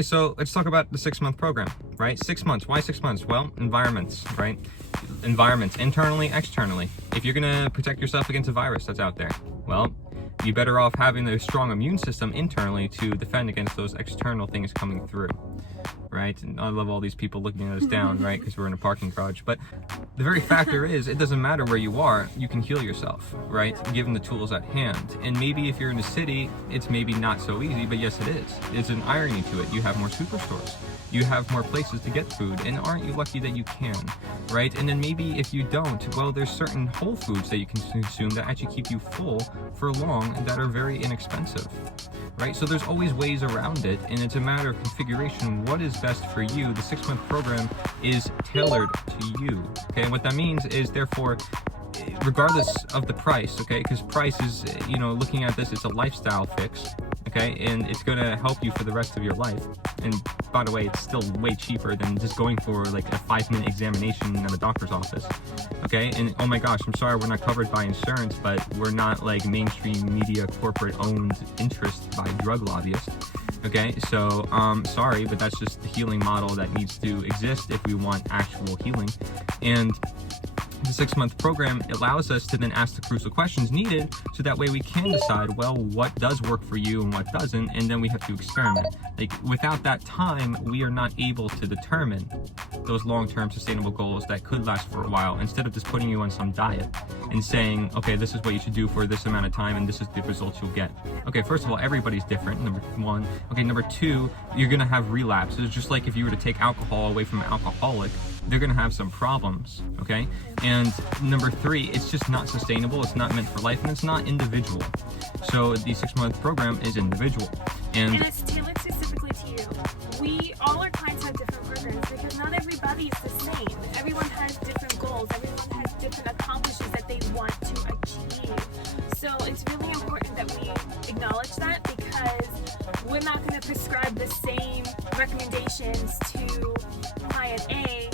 Okay, so let's talk about the 6-month program, right? 6 months. Why 6 months? Well, environments, right? Environments, internally, externally. If you're gonna protect yourself against a virus that's out there, well, you're better off having a strong immune system internally to defend against those external things coming through, right? And I love all these people looking at us down, right? Because we're in a parking garage. But the very factor is, it doesn't matter where you are, you can heal yourself, right? Given the tools at hand. And maybe if you're in a city, it's maybe not so easy, but yes, it is. There's an irony to it. You have more superstores. You have more places to get food, and aren't you lucky that you can, right? And then maybe if you don't, well, there's certain whole foods that you can consume that actually keep you full for long and that are very inexpensive, right? So there's always ways around it, and it's a matter of configuration. What is best for you? The 6-month program is tailored to you, okay? And what that means is, therefore, regardless of the price, okay, because price is, you know, looking at this, it's a lifestyle fix, okay, and it's going to help you for the rest of your life. And by the way, it's still way cheaper than just going for like a 5-minute examination at a doctor's office, okay? And oh my gosh, I'm sorry we're not covered by insurance, but we're not like mainstream media corporate owned interest by drug lobbyists, okay? So sorry, but that's just the healing model that needs to exist if we want actual healing. And the 6-month program allows us to then ask the crucial questions needed, so that way we can decide, well, what does work for you and what doesn't, and then we have to experiment. Like, without that time, we are not able to determine those long-term sustainable goals that could last for a while, instead of just putting you on some diet and saying, okay, this is what you should do for this amount of time and this is the results you'll get. Okay, first of all, everybody's different, number one. Okay, number two, you're gonna have relapses. Just like if you were to take alcohol away from an alcoholic, they're gonna have some problems, okay? And number three, it's just not sustainable, it's not meant for life, and it's not individual. So the 6-month program is individual. And it's tailored specifically to you. All our clients have different programs because not everybody is the same. Everyone has different goals, everyone has different accomplishments that they want to achieve. So it's really important that we acknowledge that, because we're not going to prescribe the same recommendations to client A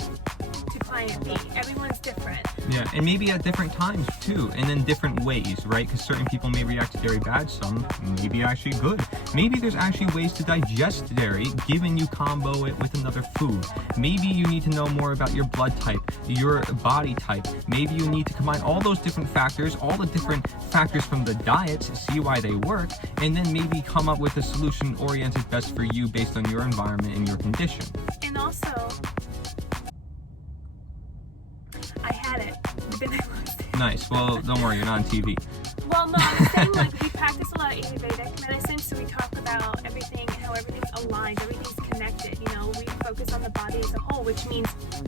to client B. Everyone's different. yeah, and maybe at different times too, and in different ways, right? Because certain people may react to dairy bad, some maybe actually good. Maybe there's actually ways to digest dairy, given you combo it with another food. Maybe you need to know more about your blood type, your body type. Maybe you need to combine all those different factors, all the different factors from the diets, see why they work, and then maybe come up with a solution oriented best for you based on your environment and your condition. And also, I had it, but then I lost it. Nice. Well, don't worry, you're not on TV. Well, no, I'm saying, like, we practice a lot of Ayurvedic medicine, so we talk about everything, how everything's aligned, everything's connected. You know, we focus on the body as a whole, which means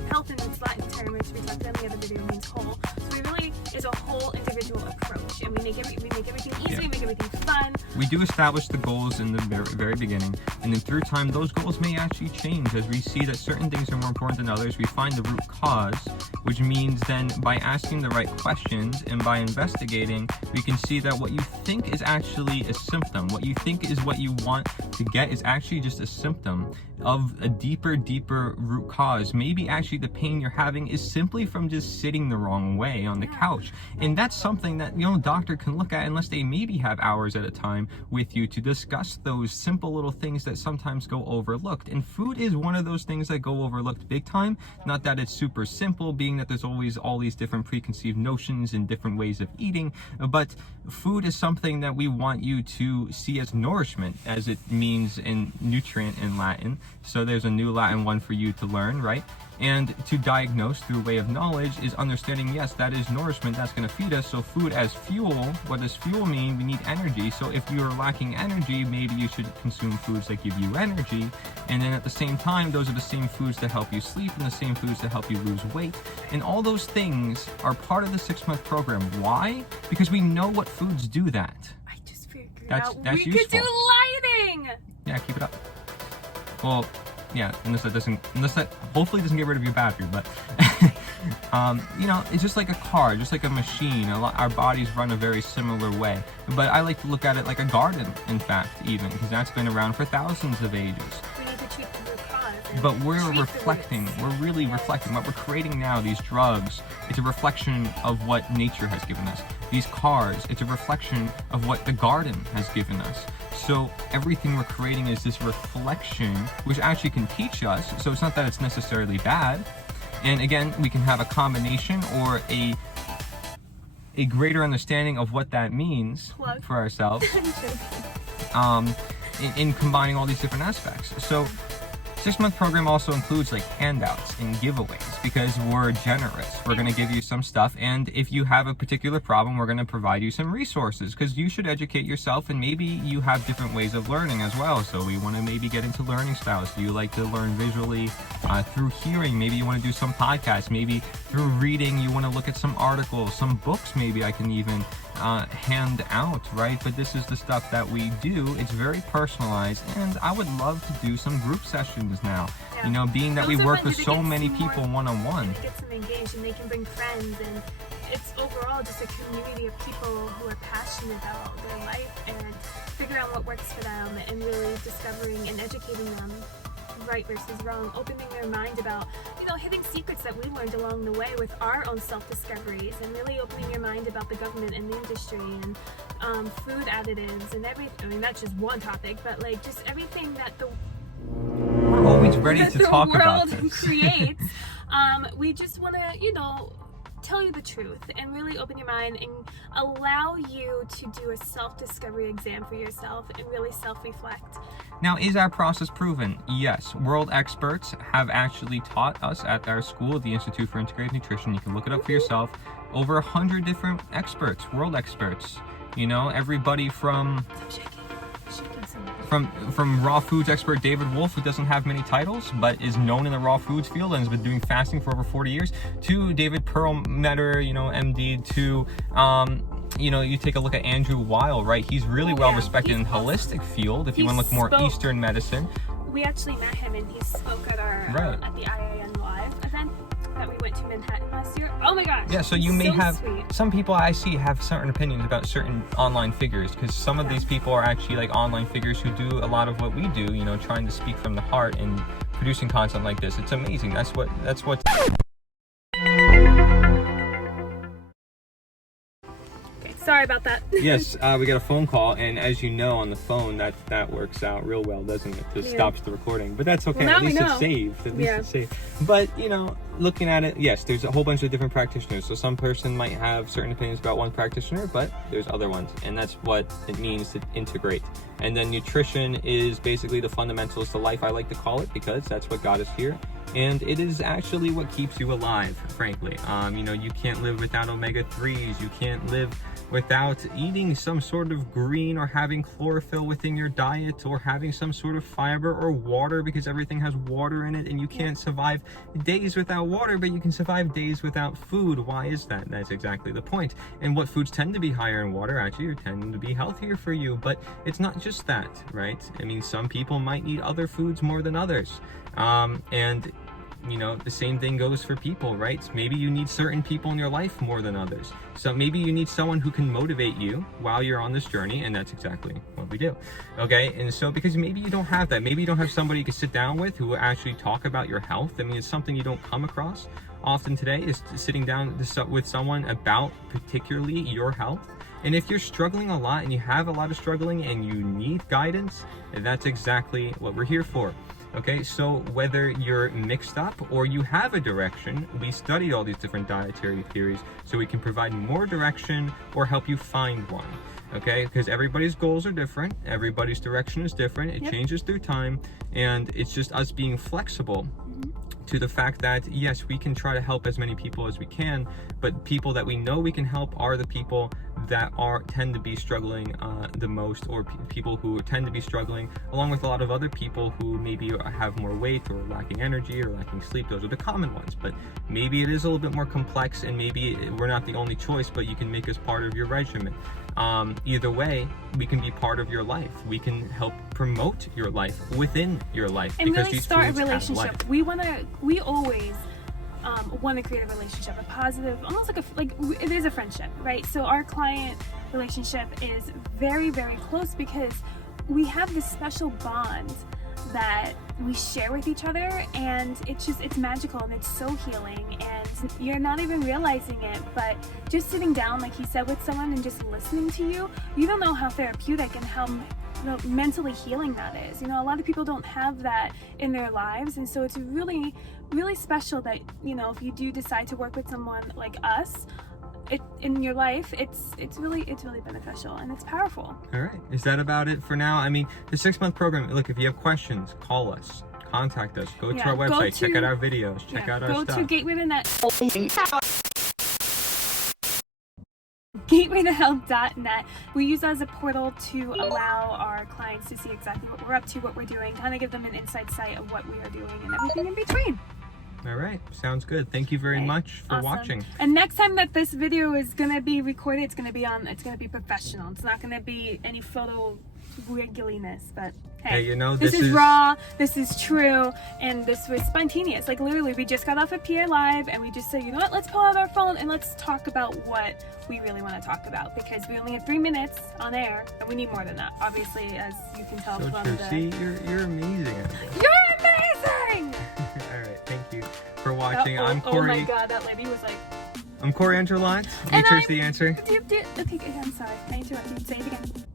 health in its Latin term, which we talked about in the other video, means whole. So we really is a whole individual approach, and we make everything easy, we make everything fun. We do establish the goals in the very beginning, and then through time, those goals may actually change as we see that certain things are more important than others. We find the root cause, which means then by asking the right questions and by investigating, we can see that what you think is actually a symptom, what you think is what you want to get, is actually just a symptom of a deeper root cause. Maybe actually the pain you're having is simply from just sitting the wrong way on the couch, and that's something that, you know, a doctor can look at, unless they maybe have hours at a time with you to discuss those simple little things that sometimes go overlooked. And food is one of those things that go overlooked big time. Not that it's super simple, being that there's always all these different preconceived notions and different ways of eating, but food is something that we want you to see as nourishment, as it means in nutrient in Latin. So there's a new Latin one for you to learn, right? And to diagnose through a way of knowledge is understanding, yes, that is nourishment, that's going to feed us. So food as fuel, what does fuel mean? We need energy. So if you're lacking energy, maybe you should consume foods that give you energy. And then at the same time, those are the same foods that help you sleep and the same foods that help you lose weight. And all those things are part of the 6-month program. Why? Because we know what foods do that. I just figured That's out we useful. could do lighting. Yeah, keep it up. Well, yeah, unless that hopefully doesn't get rid of your battery, but you know, it's just like a car, just like a machine. Our bodies run a very similar way, but I like to look at it like a garden, in fact, even, because that's been around for thousands of ages. We need to treat the root cause. and But we're treat the reflecting, roots. we're really reflecting. What we're creating now, these drugs, it's a reflection of what nature has given us. These cars, it's a reflection of what the garden has given us. So everything we're creating is this reflection, which actually can teach us. So it's not that it's necessarily bad. And again, we can have a combination or a greater understanding of what that means for ourselves in combining all these different aspects. So 6-month program also includes like handouts and giveaways because we're generous. We're going to give you some stuff, and if you have a particular problem, we're going to provide you some resources because you should educate yourself, and maybe you have different ways of learning as well. So we want to maybe get into learning styles. Do you like to learn visually through hearing? Maybe you want to do some podcasts. Maybe through reading you want to look at some articles, some books maybe I can even hand out, right? But this is the stuff that we do. It's very personalized, and I would love to do some group sessions now. Yeah. You know, being that we Those are work fun with to so get many some people more- one-on-one. They get some engaged, and they can bring friends, and it's overall just a community of people who are passionate about their life and figuring out what works for them, and really discovering and educating them right versus wrong, opening their mind about, you know, hidden secrets that we learned along the way with our own self-discoveries, and really opening your mind about the government and the industry and food additives and everything. I mean, that's just one topic, but like just everything that the We're always ready that to the talk about world this. creates. We just want to, you know, tell you the truth and really open your mind and allow you to do a self-discovery exam for yourself and really self-reflect. Now, is our process proven? Yes. World experts have actually taught us at our school, the Institute for Integrated Nutrition. You can look it up for yourself. Over 100 different experts, world experts. You know, everybody from raw foods expert David Wolf, who doesn't have many titles but is known in the raw foods field and has been doing fasting for over 40 years, to David Perlmutter, you know, MD, to you know, you take a look at Andrew Weil, right? He's really well respected in the holistic field. If you want to look more Eastern medicine, we actually met him and he spoke at our at the IIN Live event that we went to Manhattan last year. Oh my gosh! Yeah, so you may have sweet. Some people I see have certain opinions about certain online figures, because some of these people are actually like online figures who do a lot of what we do. You know, trying to speak from the heart and producing content like this. It's amazing. That's what. Sorry about that. Yes, we got a phone call, and as you know, on the phone, that works out real well, doesn't it? Just stops the recording, but that's okay. Well, At least it's saved. At least it's saved. But you know, looking at it, yes, there's a whole bunch of different practitioners. So some person might have certain opinions about one practitioner, but there's other ones, and that's what it means to integrate. And then nutrition is basically the fundamentals to life, I like to call it, because that's what got us here. And it is actually what keeps you alive, frankly. You know, you can't live without omega-3s. You can't live without eating some sort of green or having chlorophyll within your diet or having some sort of fiber or water, because everything has water in it, and you can't survive days without water, but you can survive days without food. Why is that? That's exactly the point. And what foods tend to be higher in water actually tend to be healthier for you, but it's not just that, right? I mean, some people might need other foods more than others. And you know, the same thing goes for people, right? Maybe you need certain people in your life more than others. So maybe you need someone who can motivate you while you're on this journey, and that's exactly what we do. Okay, and so because maybe you don't have that, maybe you don't have somebody you can sit down with who will actually talk about your health. I mean, it's something you don't come across often today, is sitting down with someone about particularly your health. And if you're struggling a lot and you have a lot of struggling and you need guidance, that's exactly what we're here for. Okay, so whether you're mixed up or you have a direction, we study all these different dietary theories so we can provide more direction or help you find one. Okay, because everybody's goals are different, everybody's direction is different, it changes through time, and it's just us being flexible to the fact that yes, we can try to help as many people as we can, but people that we know we can help are the people that tend to be struggling the most, or people who tend to be struggling along with a lot of other people who maybe have more weight or lacking energy or lacking sleep. Those are the common ones, but maybe it is a little bit more complex, and maybe we're not the only choice, but you can make us part of your regimen. Either way, we can be part of your life. We can help promote your life within your life, and because really these start a foods have relationship. life. We always want to create a relationship, a positive, almost like it is a friendship, right? So our client relationship is very, very close because we have this special bond that we share with each other, and it's magical and it's so healing, and you're not even realizing it, but just sitting down, like he said, with someone and just listening to you, you don't know how therapeutic and how mentally healing that is. A lot of people don't have that in their lives, and so it's really, really special that, if you do decide to work with someone like us in your life, it's really beneficial and it's powerful. All right, is that about it for now? I mean, the 6-month program, look, if you have questions, call us, contact us, go to our website, check out our videos, check out our stuff. Go to gatewaytohelp.net. We use that as a portal to allow our clients to see exactly what we're up to, what we're doing, kind of give them an inside sight of what we are doing and everything in between. All right, sounds good. Thank you very much for watching. And next time that this video is gonna be recorded, it's gonna be professional. It's not gonna be any photo wiggliness, but hey, this is raw, this is true, and this was spontaneous. Like literally, we just got off of PA Live and we just said, what, let's pull out our phone and let's talk about what we really want to talk about, because we only have 3 minutes on air and we need more than that, obviously, as you can tell from the... See, you're amazing. You're amazing! All right, thank you for watching. I'm Corey. Oh my god, that lady was like... I'm Krystal Endrulat. Nature's the answer. Okay, I'm sorry. I interrupted you. Say it again.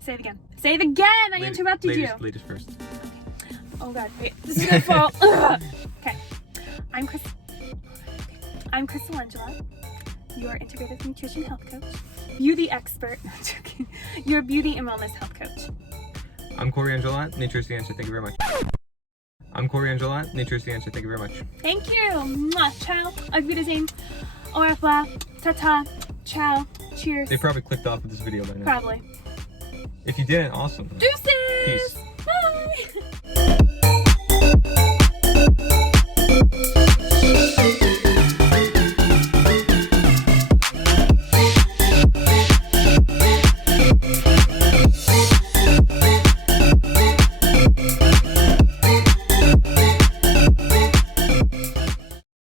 Say it again. Say it again! I interrupted you. Ladies first. Okay. Oh god, wait. This is my fault. Okay. I'm Krystal Endrulat, your integrative nutrition health coach, beauty expert. No, I'm joking. Your beauty and wellness health coach. I'm Krystal Endrulat. Nature's the answer. Thank you very much. I'm Krystal Endrulat. Nature's the answer. Thank you very much. Thank you. Mwah. Ciao. Auf Wiedersehen. Au revoir. Ta-ta. Ciao. Cheers. They probably clicked off of this video by now. Probably. If you didn't, awesome. Deuces! Peace.